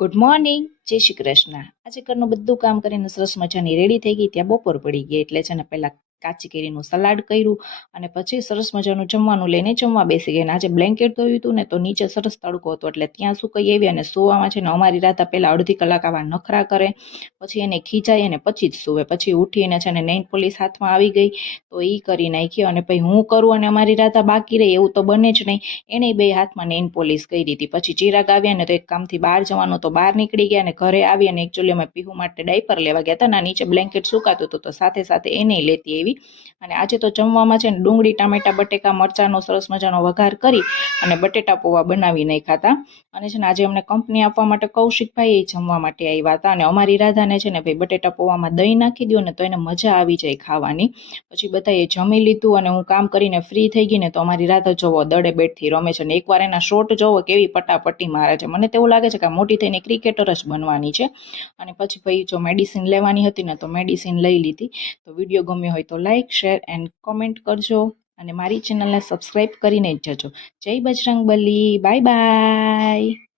Good morning, જય શ્રી કૃષ્ણ। આજે ઘરનું બધું કામ કરીને સરસ મજાની રેડી થઈ ગઈ, ત્યાં બપોર પડી ગઈ એટલે છે ને પહેલા કાચી કેરીનું સલાડ કર્યું અને પછી સરસ મજાનું જમવાનું લઈને જમવા બેસી ગઈ। આજે બ્લેન્કેટ ધોયું હતું ને તો નીચે સરસ તડકો હતો એટલે ત્યાં સુકાઈ આવી અને સુવામાં છે ને અમારી રાતા પહેલા અડધી કલાક આવા નખરા કરે, પછી એને ખીજાય અને પછી જ સુવે। પછી ઉઠીને છે ને નેઇલ પોલિશ હાથમાં આવી ગઈ તો એ કરી નાખી અને પછી હું કરું અને અમારી રાતા બાકી રહી એવું તો બને જ નહીં। એને બે હાથમાં નેઇલ પોલિશ કરી હતી। પછી ચિરાગ આવ્યા ને તો એક કામથી બહાર જવાનું તો બહાર નીકળી ગયા અને ઘરે આવી અને એકચ્યુઅલી અમે પીહુ માટે ડાયપર લેવા ગયા હતા ને નીચે બ્લેન્કેટ સુકાતું હતું તો સાથે સાથે એને લેતી આવી। અને આજે તો જમવામાં છે ને ડુંગળી ટામેટા બટેકા મરચાંનો સરસ મજાનો વઘાર કરી અને બટેટા પૌવા બનાવી નાખ્યા હતા। અને છે ને આજે અમને કંપની આપવા માટે કૌશિકભાઈ એ જમવા માટે આવ્યા હતા અને અમારી રાધાને છે ને ભાઈ બટેટા પૌવામાં દહીં નાખી દો ને તો એને મજા આવી જાય ખાવાની। પછી બધાએ જમી લીધું અને હું કામ કરીને ફ્રી થઈ ગઈ ને તો અમારી રાધા જોવો દડે બેટથી રમે છે ને એકવાર એના શોટ જોવો કેવી પટાપટ્ટી મારે છે। મને તો એવું લાગે છે કે મોટી થઈને ક્રિકેટર જ બનવાની છે। અને પછી ભાઈ જો મેડિસિન લેવાની હતી ને તો મેડિસિન લઈ લીધી। તો વિડીયો ગમ્યો હોય તો લાઈક શેર એન્ડ કોમેન્ટ કરજો અને મારી ચેનલને સબસ્ક્રાઈબ કરીને જ જજો। જય બજરંગબલી, બાય બાય।